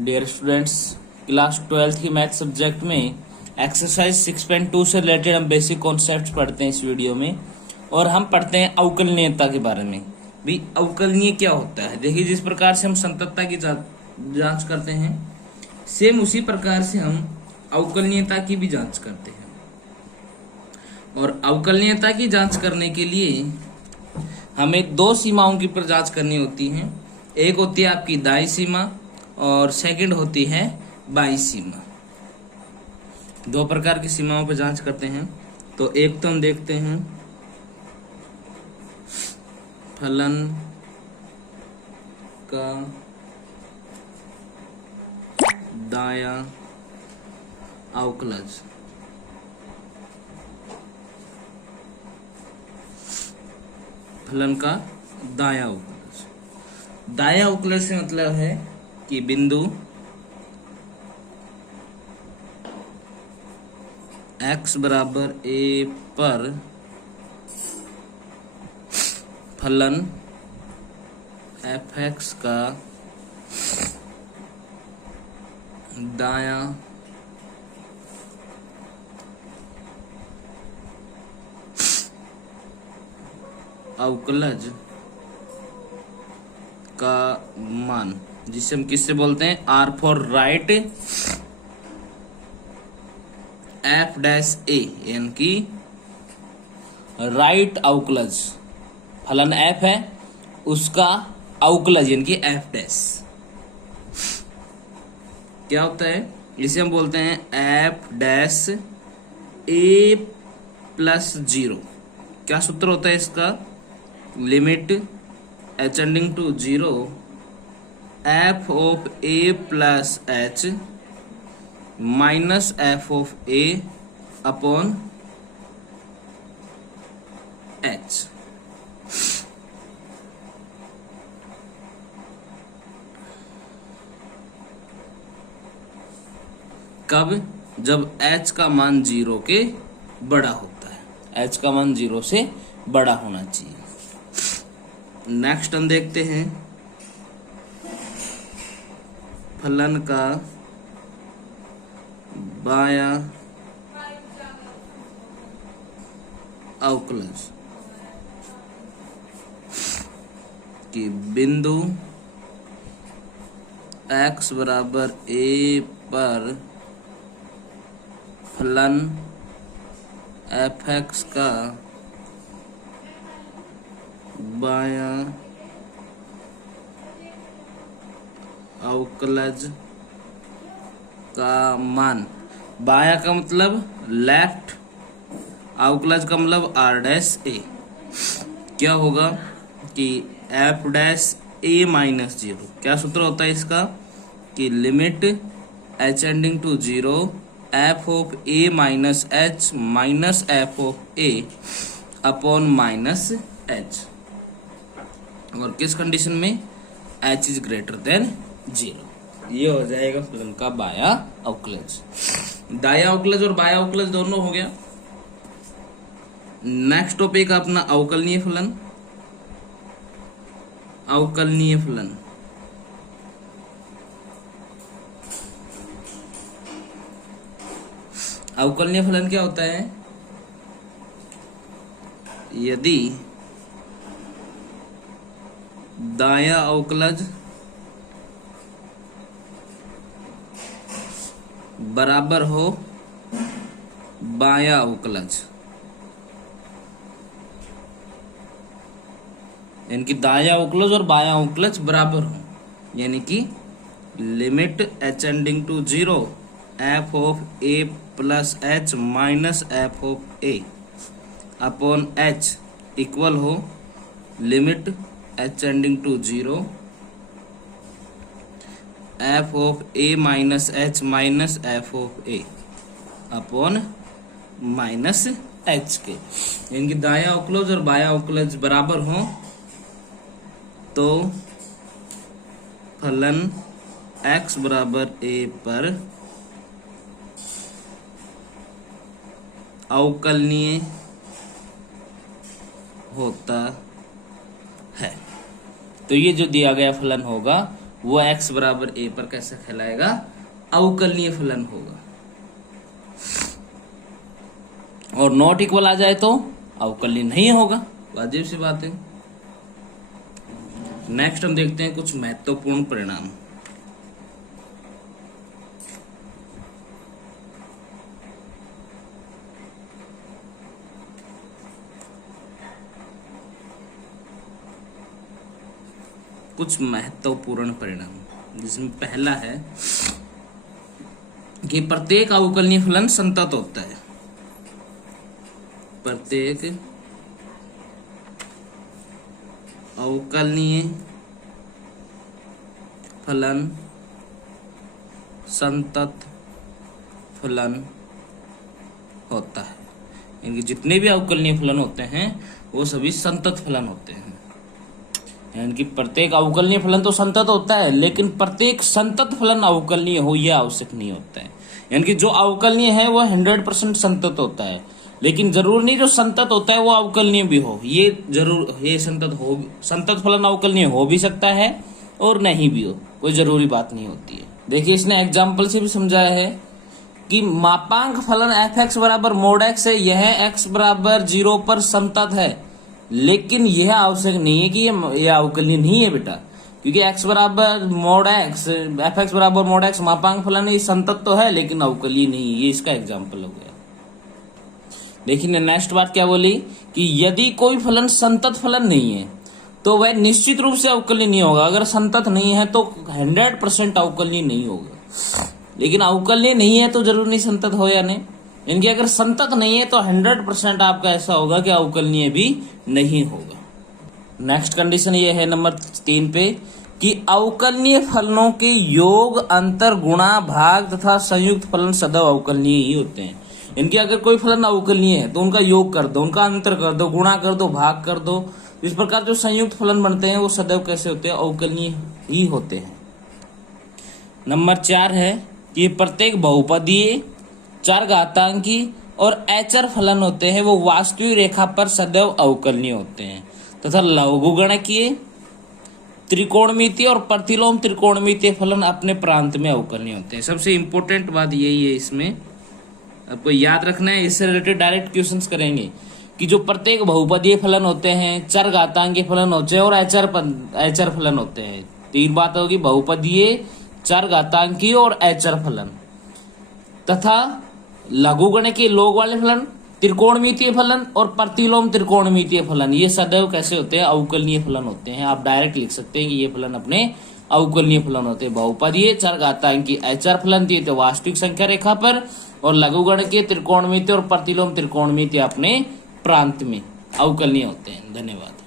Dear students, class 12th की math subject में exercise 6.2 से रिलेटेड हम बेसिक कॉन्सेप्ट्स पढ़ते हैं इस वीडियो में। और हम पढ़ते हैं अवकलनीयता के बारे में। भी अवकलनीय क्या होता है? देखिए, जिस प्रकार से हम संततता की जांच करते हैं, सेम उसी प्रकार से हम अवकलनीयता की भी जांच करते हैं। और अवकलनीयता की जांच करने के लिए हमें दो सीमाओं की पर जांच करनी होती है। एक होती है आपकी दायीं सीमा और सेकंड होती है बाईं सीमा। दो प्रकार की सीमाओं पर जांच करते हैं। तो एक तो हम देखते हैं फलन का दायां अवकलज। फलन का दायां अवकलज। दायां अवकलज से मतलब है कि बिंदु x बराबर a पर फलन fx का दायां अवकलज का मान, जिसे हम किससे बोलते हैं? R for right F dash A, यानी कि राइट अवकलज। फलन f है, उसका अवकलज यानी कि एफ डैश क्या होता है? इसे हम बोलते हैं एफ डैश ए प्लस 0। क्या सूत्र होता है इसका? Limit H tending to 0 F of A plus H minus F of A upon H. कब? जब h का मान 0 के बड़ा होता है। h का मान 0 से बड़ा होना चाहिए। नेक्स्ट हम देखते हैं फलन का बायां अवकलज कि बिंदु x बराबर a पर फलन fx का बायां अवकलज का मान। बाया का मतलब लेफ्ट, अवकलज का मतलब आर डैश ए। क्या होगा कि एफ डैश ए माइनस 0। क्या सूत्र होता है इसका? कि limit H ending to 0 F of A minus H minus F of A upon minus h. और किस कंडीशन में? H is greater than 0। ये हो जाएगा फलन का बाया अवकलज। दाया अवकलज और बाया अवकलज दोनों हो गया। नेक्स्ट टॉपिक अपना अवकलनीय फलन। अवकलनीय फलन अवकलनीय फलन क्या होता है? यदि दायां अवकलज बराबर हो बायां अवकलज, यानी कि दायां अवकलज और बायां अवकलज बराबर हो, यानी कि limit H ending to 0 F of A plus H minus F of A upon H equal हो limit H ending to 0 F of A minus H minus F of A upon minus H के। यानी कि दायां अवकलज और बायां अवकलज बराबर हो तो फलन x बराबर a पर अवकलनीय होता है। तो ये जो दिया गया फलन होगा वो x बराबर a पर कैसे कहलाएगा? अवकलनीय फलन होगा। और नॉट इक्वल आ जाए तो अवकलनीय नहीं होगा, वाजिब सी बात है। नेक्स्ट हम देखते हैं कुछ महत्वपूर्ण परिणाम। कुछ महत्वपूर्ण परिणाम, जिसमें पहला है कि प्रत्येक अवकलनीय फलन संतत होता है। प्रत्येक अवकलनीय फलन संतत फलन होता है। इनके जितने भी अवकलनीय फलन होते हैं वो सभी संतत फलन होते हैं। यानी कि प्रत्येक अवकलनीय फलन तो संतत होता है, लेकिन प्रत्येक संतत फलन अवकलनीय हो यह आवश्यक नहीं होता है। यानी कि जो अवकलनीय है वो 100% संतत होता है, लेकिन जरूर नहीं जो संतत होता है वो अवकलनीय भी हो। ये संतत फलन अवकलनीय हो भी सकता है और नहीं भी हो, कोई जरूरी बात नहीं होती है। देखिए इसने एग्जाम्पल से भी समझाया है कि मापांक फलन f(x) बराबर mod x है, यह x बराबर 0 पर संतत है, लेकिन यह आवश्यक नहीं है कि यह अवकलनीय नहीं है बेटा, क्योंकि x बराबर mod x, f(x) बराबर mod x मापांक फलन है, संतत तो है लेकिन अवकलनीय नहीं है। ये इसका एग्जाम्पल हो गया। देखिए नेक्स्ट बात क्या बोली कि यदि कोई फलन संतत फलन नहीं है तो वह निश्चित रूप से अवकलनीय नहीं होगा। अगर संतत नहीं है तो 100% अवकलनीय नहीं होगा, लेकिन अवकलनीय नहीं है तो जरूर नहीं संतत हो या नहीं। इनकी अगर संतत नहीं है तो 100% आपका ऐसा होगा कि अवकलनीय भी नहीं होगा। नेक्स्ट कंडीशन ये है नंबर 3 पे कि अवकलनीय फलनों के योग, अंतर, गुणा, भाग तथा संयुक्त फलन सदैव अवकलनीय ही होते हैं। इनके अगर कोई फलन अवकलनीय है तो उनका योग कर दो, उनका अंतर कर दो, गुणा कर दो, भाग कर दो। इस प्रकार जो संयुक्त फलन बनते हैं वो सदैव कैसे होते हैं? अवकलनीय ही होते हैं। नंबर 4 है कि प्रत्येक बहुपदीय, चरघातांकी और अचर फलन होते हैं वो वास्तविक रेखा पर सदैव अवकलनीय होते हैं तथा लघुगणकीय, त्रिकोणमितीय और प्रतिलोम त्रिकोणमितीय फलन अपने प्रांत में अवकलनीय होते हैं। सबसे इंपॉर्टेंट बात यही है, इसमें आपको याद रखना है। इससे रिलेटेड डायरेक्ट क्वेश्चंस करेंगे कि जो प्रत्येक बहुपदीय फलन होते हैं, चरघातांकी फलन होते हैं और अचर फलन होते हैं। 3 बात होगी, बहुपदीय, चरघातांकी और अचर फलन, तथा लघुगणकीय लोग वाले फलन, त्रिकोणमितीय फलन और प्रतिलोम त्रिकोणमितीय फलन, ये सदैव कैसे होते हैं? अवकलनीय फलन होते हैं। आप डायरेक्ट लिख सकते हैं कि ये फलन अपने अवकलनीय फलन होते हैं। बहुपदीय, चरघातांकी, अचर फलन दिए तो वास्तविक संख्या रेखा पर, और लघुगणकीय, त्रिकोणमितीय और प्रतिलोम त्रिकोणमितीय अपने प्रांत में अवकलनीय होते हैं। धन्यवाद।